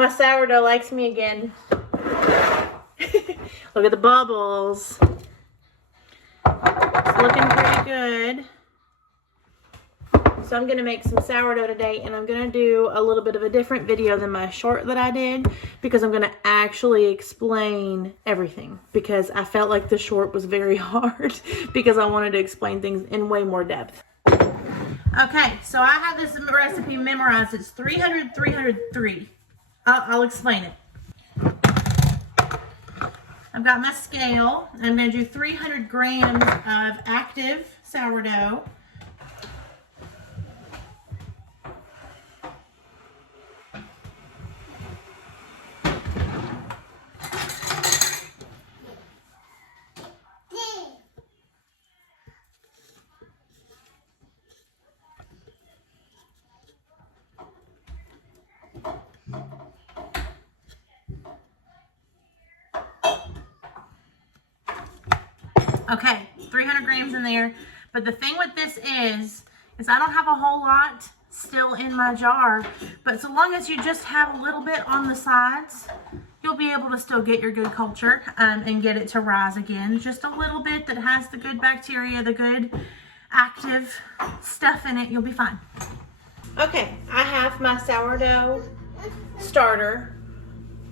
My sourdough likes me again. Look at the bubbles. It's looking pretty good. So I'm going to make some sourdough today, and I'm going to do a little bit of a different video than my short that I did, because I'm going to actually explain everything, because I felt like the short was very hard because I wanted to explain things in way more depth. Okay, so I have this recipe memorized. It's 300, 303. I'll explain it. I've got my scale. I'm going to do 300 grams of active sourdough. Okay, 300 grams in there. But the thing with this is I don't have a whole lot still in my jar. But so long as you just have a little bit on the sides, you'll be able to still get your good culture and get it to rise again. Just a little bit that has the good bacteria, the good active stuff in it, you'll be fine. Okay, I have my sourdough starter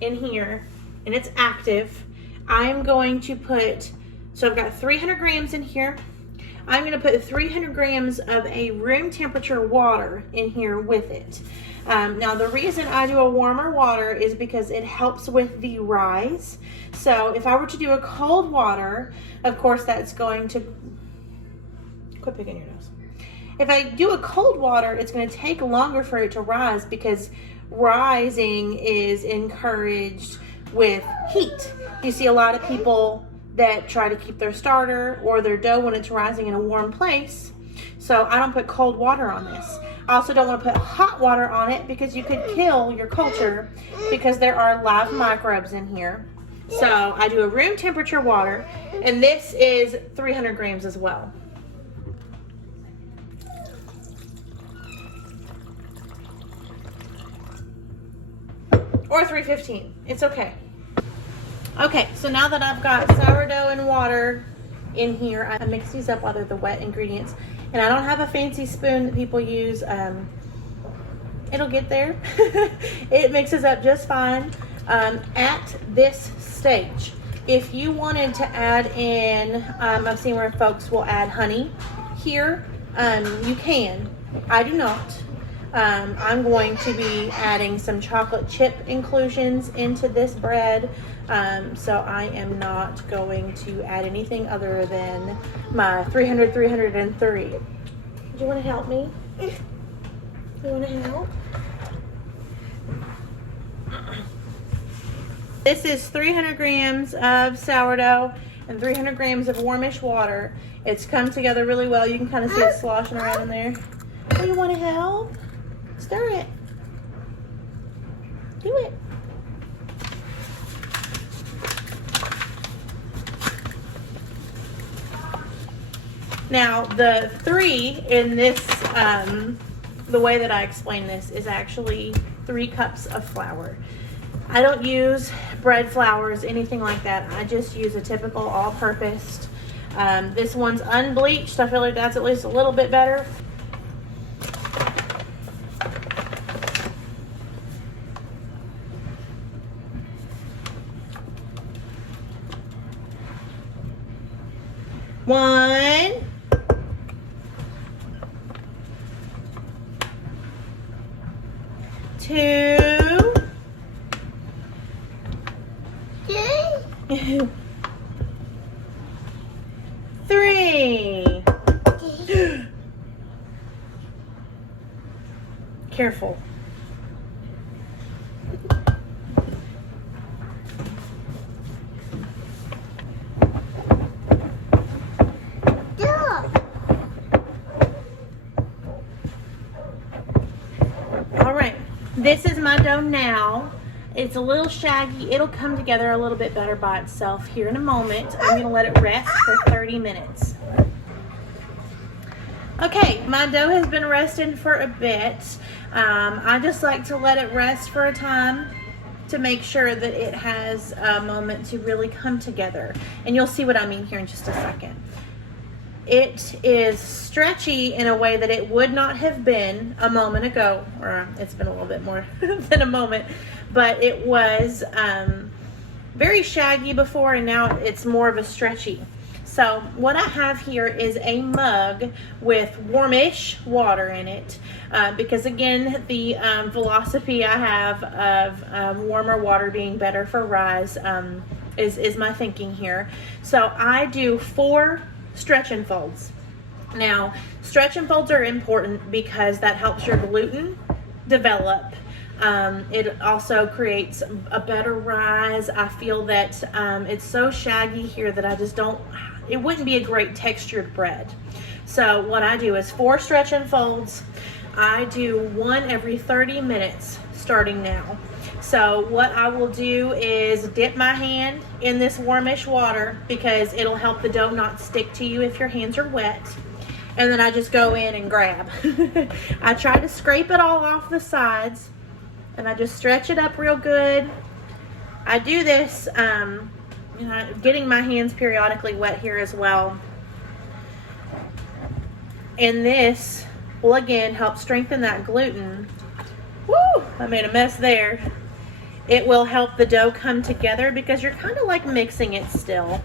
in here, and it's active. I'm going to put, so I've got 300 grams in here. I'm going to put 300 grams of a room temperature water in here with it. Now the reason I do a warmer water is because it helps with the rise. So if I were to do a cold water, of course that's going to, quit picking your nose. If I do a cold water, it's going to take longer for it to rise, because rising is encouraged with heat. You see a lot of people that try to keep their starter or their dough when it's rising in a warm place. So I don't put cold water on this. I also don't want to put hot water on it, because you could kill your culture, because there are live microbes in here. So I do a room temperature water, and this is 300 grams as well. Or 315, it's okay. Okay, so now that I've got sourdough and water in here, I mix these up while they're the wet ingredients. And I don't have a fancy spoon that people use. It'll get there. It mixes up just fine. At this stage, if you wanted to add in, I've seen where folks will add honey here, you can. I do not. I'm going to be adding some chocolate chip inclusions into this bread. So I am not going to add anything other than my 300, 303. Do you want to help me? You want to help? This is 300 grams of sourdough and 300 grams of warmish water. It's come together really well. You can kind of see it sloshing around in there. Oh, you want to help? Stir it. Do it. Now, the 3 in this, the way that I explain this is actually 3 cups of flour. I don't use bread flours, anything like that. I just use a typical all-purpose. This one's unbleached. I feel like that's at least a little bit better. One, 2, 3. Careful. All right, this is my dough now. It's a little shaggy. It'll come together a little bit better by itself here in a moment. I'm gonna let it rest for 30 minutes. Okay, my dough has been resting for a bit. I just like to let it rest for a time to make sure that it has a moment to really come together. And you'll see what I mean here in just a second. It is stretchy in a way that it would not have been a moment ago, or it's been a little bit more than a moment, but it was very shaggy before, and now it's more of a stretchy. So what I have here is a mug with warmish water in it, because again, the philosophy I have of warmer water being better for rise is my thinking here. So I do 4 stretch and folds. Now, stretch and folds are important because that helps your gluten develop. It also creates a better rise. I feel that it's so shaggy here that I just don't, it wouldn't be a great textured bread. So what I do is 4 stretch and folds. I do 1 every 30 minutes starting now. So what I will do is dip my hand in this warmish water because it'll help the dough not stick to you if your hands are wet. And then I just go in and grab. I try to scrape it all off the sides and I just stretch it up real good. I do this, getting my hands periodically wet here as well. And this will again help strengthen that gluten. Woo! I made a mess there. It will help the dough come together because you're kind of like mixing it still.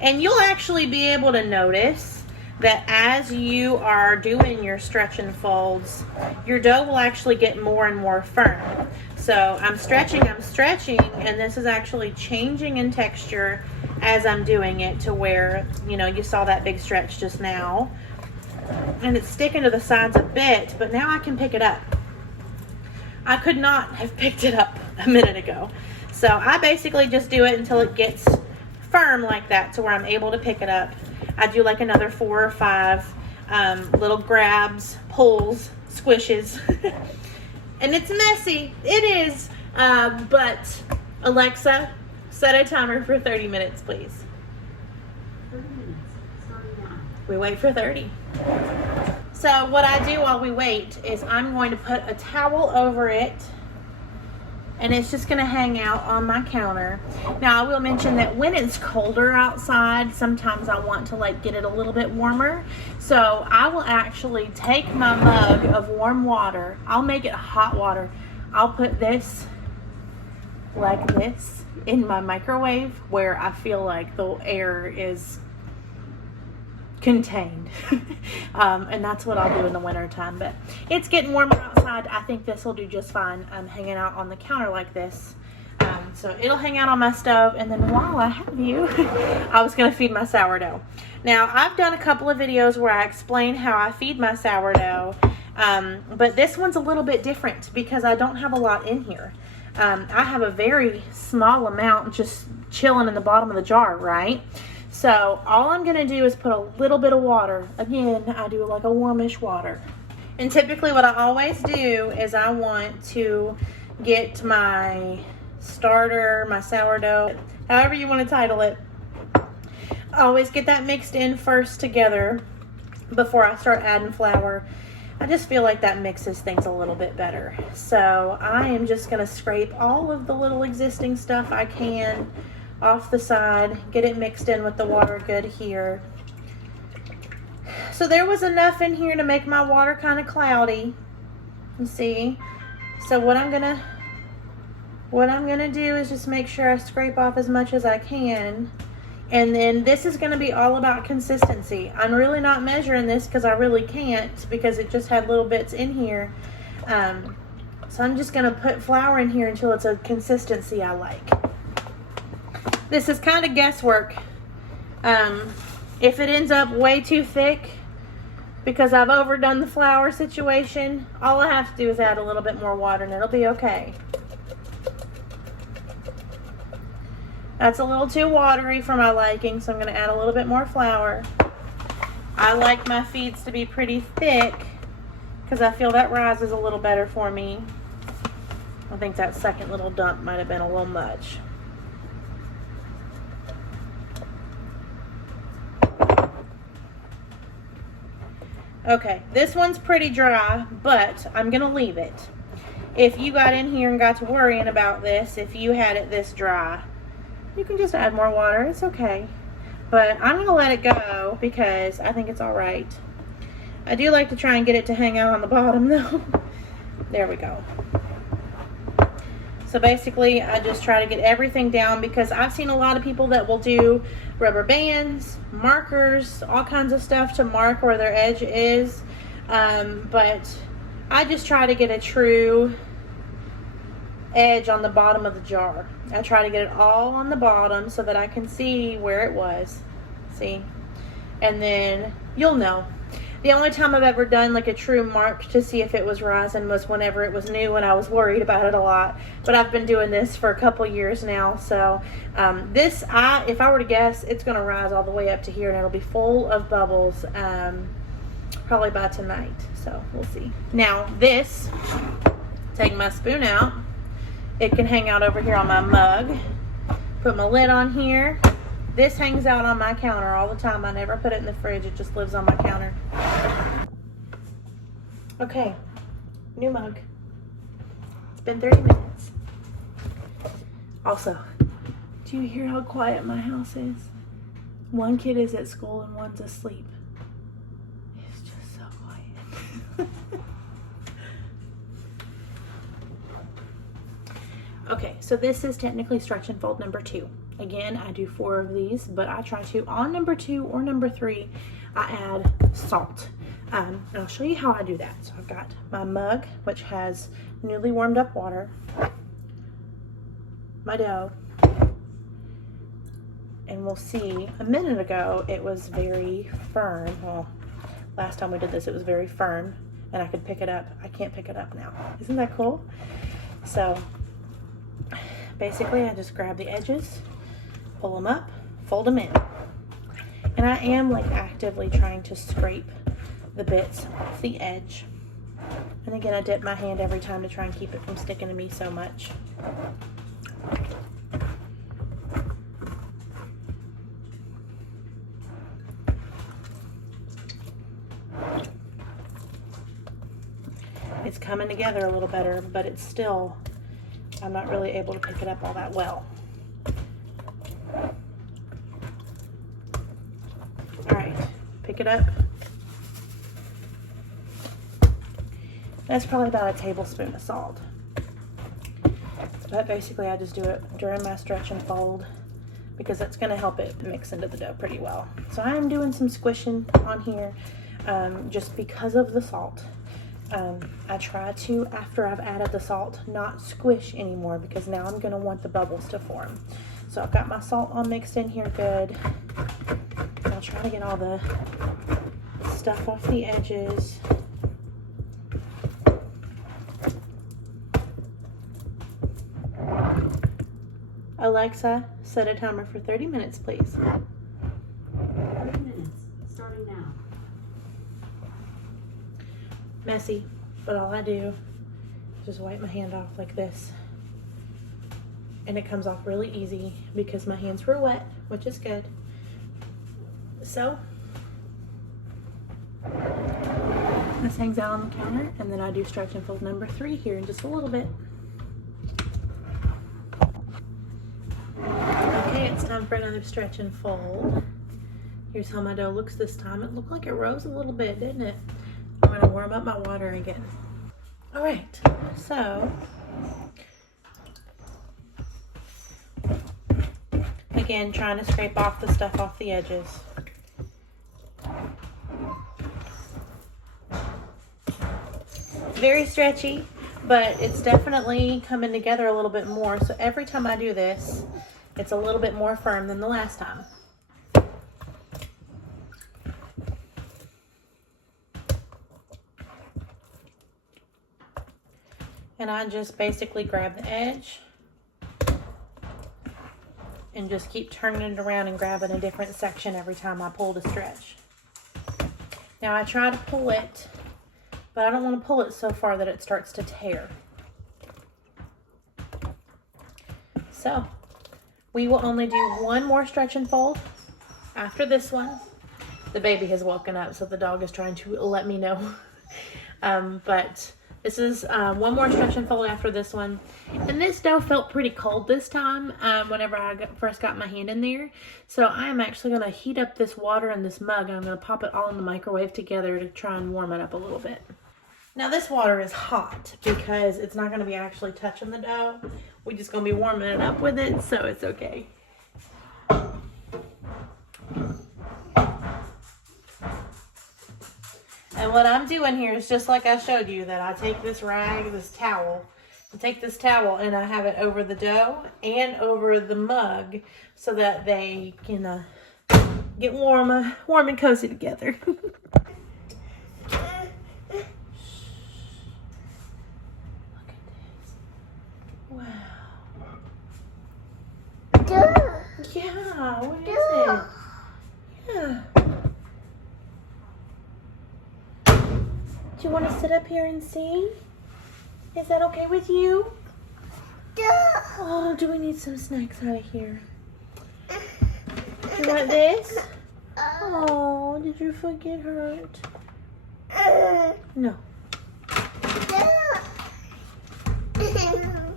And you'll actually be able to notice that as you are doing your stretch and folds, your dough will actually get more and more firm. So I'm stretching, and this is actually changing in texture as I'm doing it to where, you saw that big stretch just now. And it's sticking to the sides a bit, but now I can pick it up. I could not have picked it up a minute ago. So I basically just do it until it gets firm like that to where I'm able to pick it up. I do like another 4 or 5 little grabs, pulls, squishes. And it's messy. It is. But Alexa, set a timer for 30 minutes, please. 30 minutes. Starting now. We wait for 30. So what I do while we wait is I'm going to put a towel over it, and it's just going to hang out on my counter. Now I will mention that when it's colder outside, sometimes I want to get it a little bit warmer. So I will actually take my mug of warm water. I'll make it hot water. I'll put this like this in my microwave where I feel like the air is contained. And that's what I'll do in the winter time, but it's getting warmer outside. I think this will do just fine. I'm hanging out on the counter like this, so it'll hang out on my stove. And then while I have you, I was going to feed my sourdough. Now I've done a couple of videos where I explain how I feed my sourdough, but this one's a little bit different because I don't have a lot in here. I have a very small amount just chilling in the bottom of the jar, right? So all I'm going to do is put a little bit of water. Again, I do like a warmish water. And typically what I always do is I want to get my starter, my sourdough, however you want to title it. I always get that mixed in first together before I start adding flour. I just feel like that mixes things a little bit better. So I am just going to scrape all of the little existing stuff I can off the side, get it mixed in with the water good here. So there was enough in here to make my water kind of cloudy. You see? So what I'm gonna do is just make sure I scrape off as much as I can. And then this is gonna be all about consistency. I'm really not measuring this because I really can't, because it just had little bits in here. So I'm just gonna put flour in here until it's a consistency I like. This is kind of guesswork. If it ends up way too thick because I've overdone the flour situation, all I have to do is add a little bit more water and it'll be okay. That's a little too watery for my liking, so I'm going to add a little bit more flour. I like my feeds to be pretty thick because I feel that rises a little better for me. I think that second little dump might have been a little much. Okay, this one's pretty dry, but I'm gonna leave it. if you got in here and got to worrying about this, if you had it this dry, you can just add more water. It's okay. But I'm going to let it go because I think it's all right. I do like to try and get it to hang out on the bottom though. There we go. So basically, I just try to get everything down because I've seen a lot of people that will do rubber bands, markers, all kinds of stuff to mark where their edge is. But I just try to get a true edge on the bottom of the jar. I try to get it all on the bottom so that I can see where it was. See? And then you'll know. The only time I've ever done like a true mark to see if it was rising was whenever it was new and I was worried about it a lot. But I've been doing this for a couple years now. So if I were to guess, it's going to rise all the way up to here and it'll be full of bubbles probably by tonight. So we'll see. Now this, take my spoon out. It can hang out over here on my mug. Put my lid on here. This hangs out on my counter all the time. I never put it in the fridge. It just lives on my counter. Okay, new mug. It's been 30 minutes. Also, do you hear how quiet my house is? One kid is at school and one's asleep. It's just so quiet. Okay, so this is technically stretch and fold number 2. Again, I do 4 of these, but I try to, on number 2 or number 3, I add salt. And I'll show you how I do that. So I've got my mug, which has newly warmed up water, my dough, and we'll see, a minute ago, it was very firm. Well, last time we did this, it was very firm, and I could pick it up. I can't pick it up now. Isn't that cool? So basically, I just grab the edges, pull them up, fold them in. And I am like actively trying to scrape the bits off the edge. And again, I dip my hand every time to try and keep it from sticking to me so much. It's coming together a little better, but it's still, I'm not really able to pick it up all that well. All right, pick it up. That's probably about a tablespoon of salt. But basically I just do it during my stretch and fold because that's gonna help it mix into the dough pretty well. So I'm doing some squishing on here just because of the salt. I try to, after I've added the salt, not squish anymore because now I'm gonna want the bubbles to form. So I've got my salt all mixed in here good. I'll try to get all the stuff off the edges. Alexa, set a timer for 30 minutes, please. 30 minutes, starting now. Messy, but all I do is just wipe my hand off like this. And it comes off really easy because my hands were wet, which is good. So, this hangs out on the counter, and then I do stretch and fold number 3 here in just a little bit. Okay, it's time for another stretch and fold. Here's how my dough looks this time. It looked like it rose a little bit, didn't it? I'm gonna warm up my water again. All right, so again, trying to scrape off the stuff off the edges. Very stretchy, but it's definitely coming together a little bit more. So every time I do this, it's a little bit more firm than the last time. And I just basically grab the edge and just keep turning it around and grabbing a different section every time I pull the stretch. Now I try to pull it, but I don't want to pull it so far that it starts to tear. So we will only do one more stretch and fold after this one. The baby has woken up, so the dog is trying to let me know. But This is one more stretch and fold after this one. And this dough felt pretty cold this time whenever I first got my hand in there. So I am actually going to heat up this water in this mug, and I'm going to pop it all in the microwave together to try and warm it up a little bit. Now this water is hot because it's not going to be actually touching the dough. We're just going to be warming it up with it, so it's okay. And what I'm doing here is just like I showed you, that I take this rag, this towel, I take this towel and I have it over the dough and over the mug so that they can get warm and cozy together. Wow. Yeah, what is it? Yeah. Do you want to sit up here and see? Is that okay with you? Oh, do we need some snacks out of here? Do you want this? Oh, did your foot get hurt? No.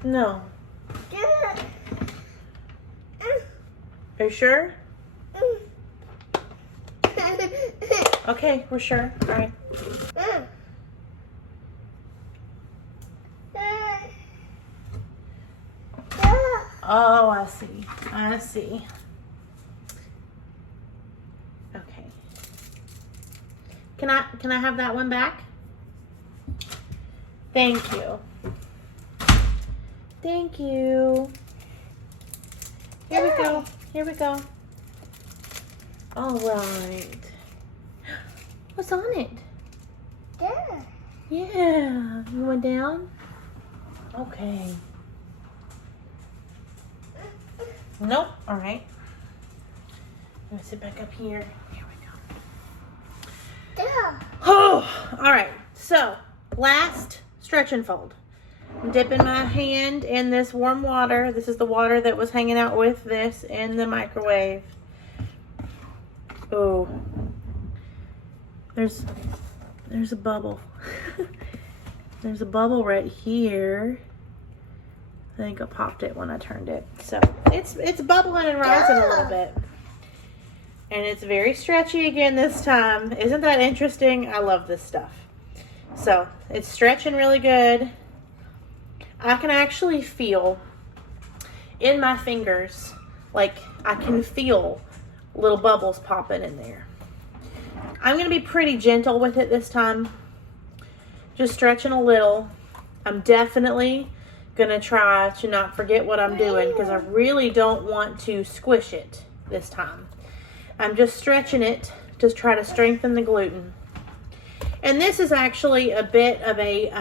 No. Are you sure? Okay, we're sure. All right. Oh, I see. I see. Okay. Can I have that one back? Thank you. Thank you. Here we go. Here we go. All right. What's on it? Yeah. You went down? Okay. Nope. All right. I'm gonna sit back up here. Here we go. Oh, all right. So, last stretch and fold. I'm dipping my hand in this warm water. This is the water that was hanging out with this in the microwave. Oh, there's a bubble. There's a bubble right here. I think I popped it when I turned it. So it's bubbling and rising a little bit. And it's very stretchy again this time. Isn't that interesting? I love this stuff. So it's stretching really good. I can actually feel in my fingers, like I can feel little bubbles popping in there. I'm going to be pretty gentle with it this time. Just stretching a little. I'm definitely going to try to not forget what I'm doing because I really don't want to squish it this time. I'm just stretching it to try to strengthen the gluten. And this is actually a bit of a,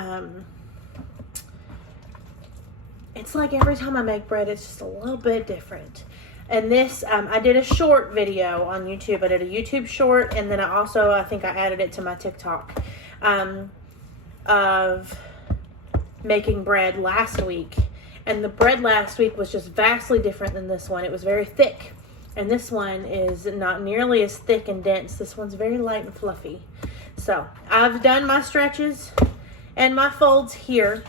it's like every time I make bread, it's just a little bit different. And this, I did a short video on YouTube. I did a YouTube short, and then I think I added it to my TikTok of making bread last week. And the bread last week was just vastly different than this one. It was very thick. And this one is not nearly as thick and dense. This one's very light and fluffy. So I've done my stretches and my folds here.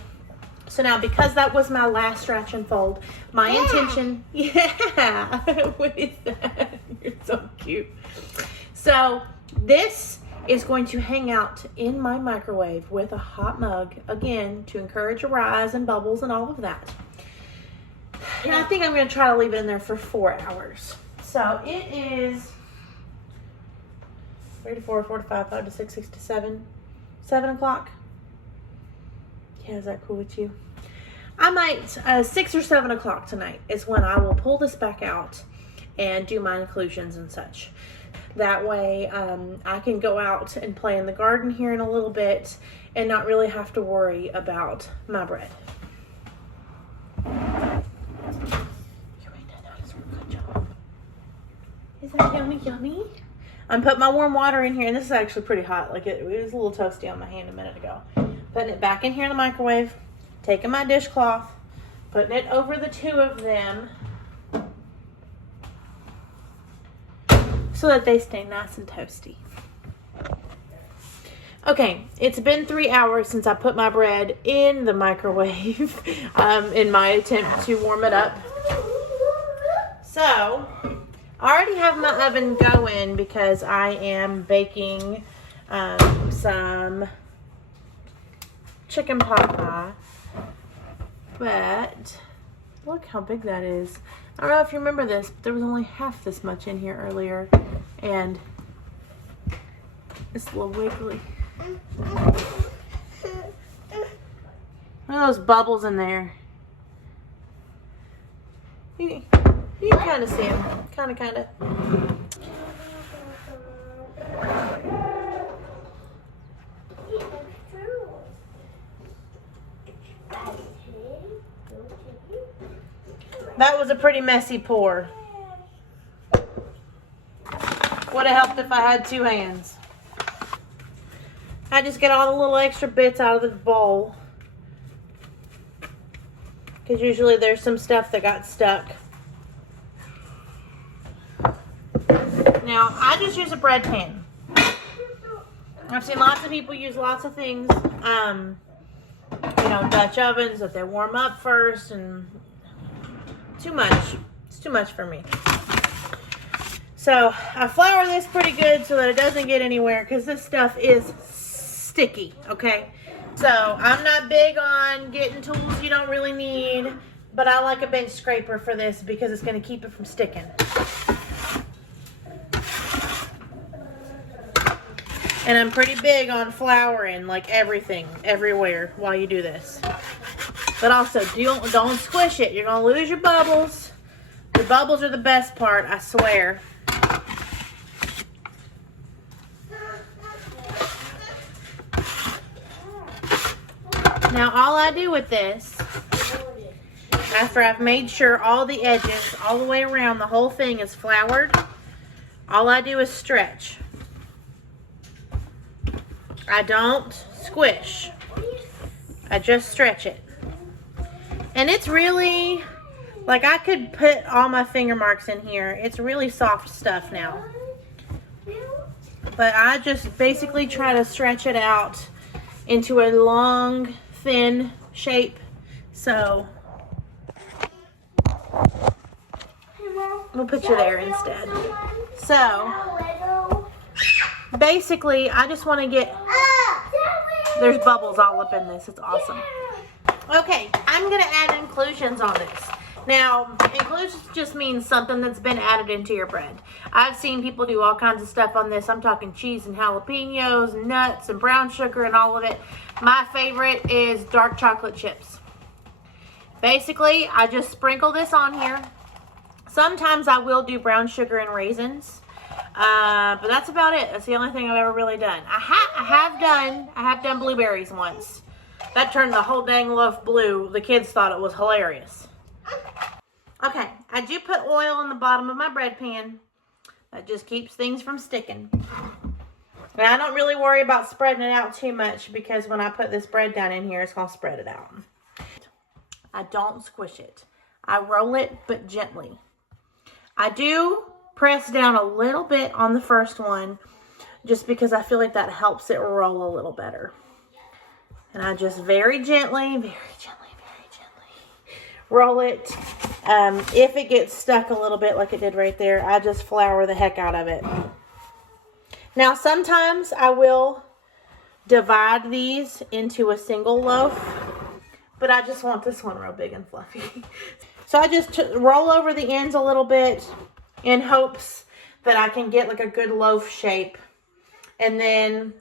So now, because that was my last stretch and fold, my intention, what is that? You're so cute. So this is going to hang out in my microwave with a hot mug, again, to encourage a rise and bubbles and all of that. And I think I'm going to try to leave it in there for 4 hours. So it is 3 to 4, 4 to 5, 5 to 6, 6 to 7, 7 o'clock. Yeah, is that cool with you? I might, 6 or 7 o'clock tonight is when I will pull this back out and do my inclusions and such. That way I can go out and play in the garden here in a little bit and not really have to worry about my bread. Good job. Is that yummy, yummy? I'm putting my warm water in here, and this is actually pretty hot. Like it was a little toasty on my hand a minute ago. Putting it back in here in the microwave, taking my dishcloth, putting it over the two of them so that they stay nice and toasty. Okay, it's been 3 hours since I put my bread in the microwave in my attempt to warm it up. So, I already have my oven going because I am baking some chicken pot pie. But, look how big that is. I don't know if you remember this, but there was only half this much in here earlier. And it's a little wiggly. Look at those bubbles in there. You can kind of see them. Kind of. That was a pretty messy pour. Would have helped if I had 2 hands. I just get all the little extra bits out of the bowl. Because usually there's some stuff that got stuck. Now, I just use a bread pan. I've seen lots of people use lots of things. You know, Dutch ovens that they warm up first, and too much. It's too much for me. So, I flour this pretty good so that it doesn't get anywhere, because this stuff is sticky, okay? So, I'm not big on getting tools you don't really need, but I like a bench scraper for this because it's going to keep it from sticking. And I'm pretty big on flouring, like everything, everywhere, while you do this. But also, don't squish it. You're going to lose your bubbles. The bubbles are the best part, I swear. Now, all I do with this, after I've made sure all the edges, all the way around, the whole thing is floured, all I do is stretch. I don't squish. I just stretch it. And it's really, like, I could put all my finger marks in here. It's really soft stuff now. But I just basically try to stretch it out into a long, thin shape. So, we'll put you there instead. So, basically, I just want to get, there's bubbles all up in this. It's awesome. Okay, I'm going to add inclusions on this. Now, inclusions just means something that's been added into your bread. I've seen people do all kinds of stuff on this. I'm talking cheese and jalapenos, and nuts and brown sugar and all of it. My favorite is dark chocolate chips. Basically, I just sprinkle this on here. Sometimes I will do brown sugar and raisins. But that's about it. That's the only thing I've ever really done. I have done blueberries once. That turned the whole dang loaf blue. The kids thought it was hilarious. Okay, I do put oil in the bottom of my bread pan. That just keeps things from sticking. And I don't really worry about spreading it out too much, because when I put this bread down in here, it's going to spread it out. I don't squish it. I roll it, but gently. I do press down a little bit on the first one, just because I feel like that helps it roll a little better. And I just very gently roll it. If it gets stuck a little bit like it did right there, I just flour the heck out of it. Now, sometimes I will divide these into a single loaf, but I just want this one real big and fluffy. So I just roll over the ends a little bit in hopes that I can get like a good loaf shape. And then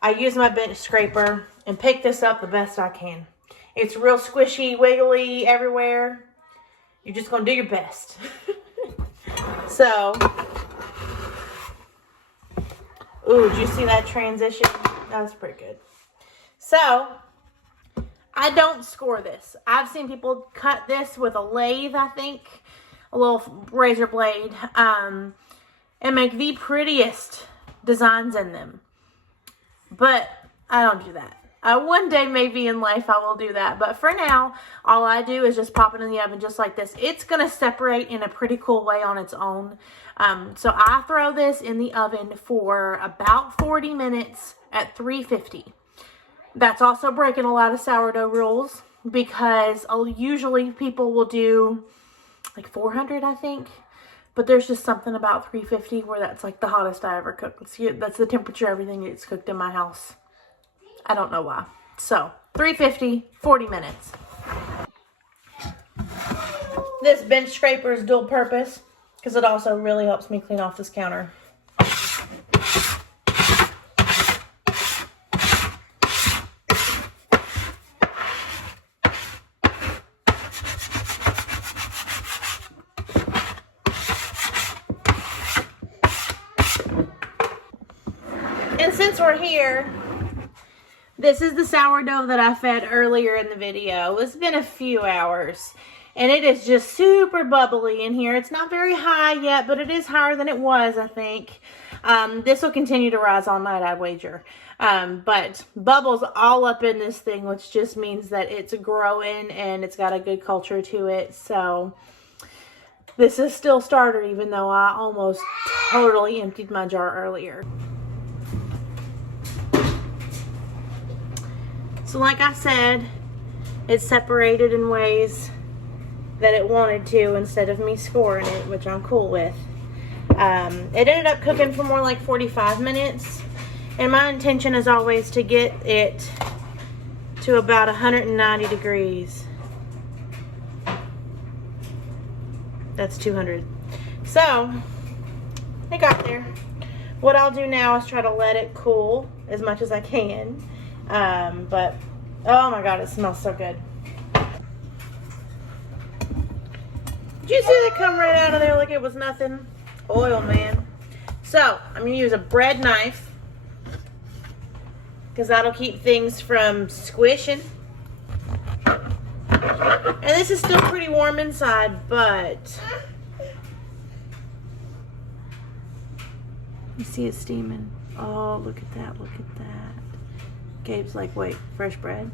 I use my bench scraper and pick this up the best I can. It's real squishy, wiggly everywhere. You're just going to do your best. So, ooh, did you see that transition? That was pretty good. So, I don't score this. I've seen people cut this with a lathe, I think. A little razor blade. And make the prettiest designs in them. But I don't do that. One day maybe in life I will do that. But for now, all I do is just pop it in the oven just like this. It's going to separate in a pretty cool way on its own. So I throw this in the oven for about 40 minutes at 350. That's also breaking a lot of sourdough rules because usually people will do like 400, I think. But there's just something about 350 where that's like the hottest I ever cooked. That's the temperature everything gets cooked in my house. I don't know why. So 350, 40 minutes. This bench scraper is dual purpose because it also really helps me clean off this counter. And since we're here, this is the sourdough that I fed earlier in the video. It's been a few hours, and it is just super bubbly in here. It's not very high yet, but it is higher than it was, I think. This will continue to rise all night, I wager. But bubbles all up in this thing, which just means that it's growing and it's got a good culture to it. So this is still starter, even though I almost totally emptied my jar earlier. So like I said, it's separated in ways that it wanted to instead of me scoring it, which I'm cool with. It ended up cooking for more like 45 minutes. And my intention is always to get it to about 190 degrees. That's 200. So, it got there. What I'll do now is try to let it cool as much as I can. But oh my god, it smells so good. Did you see that come right out of there like it was nothing? Oil, man. So I'm gonna use a bread knife because that'll keep things from squishing. And this is still pretty warm inside, but you see it steaming. Oh, look at that, look at that. Gabe's like, wait, fresh bread?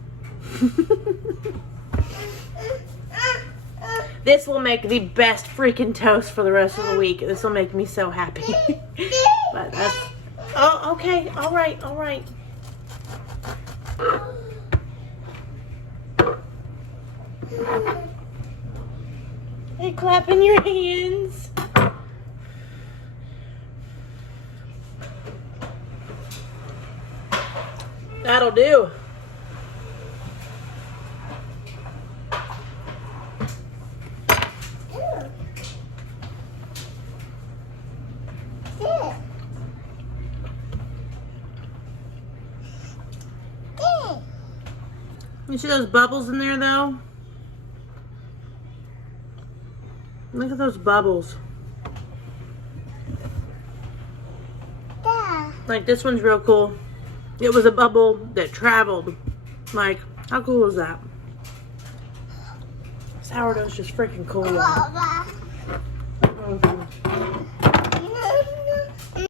This will make the best freaking toast for the rest of the week. This will make me so happy. But that's, oh, okay, all right, all right. Hey, clapping your hands. That'll do. You see those bubbles in there though? Look at those bubbles. Like this one's real cool. It was a bubble that traveled. Like, how cool is that? Sourdough's just freaking cool.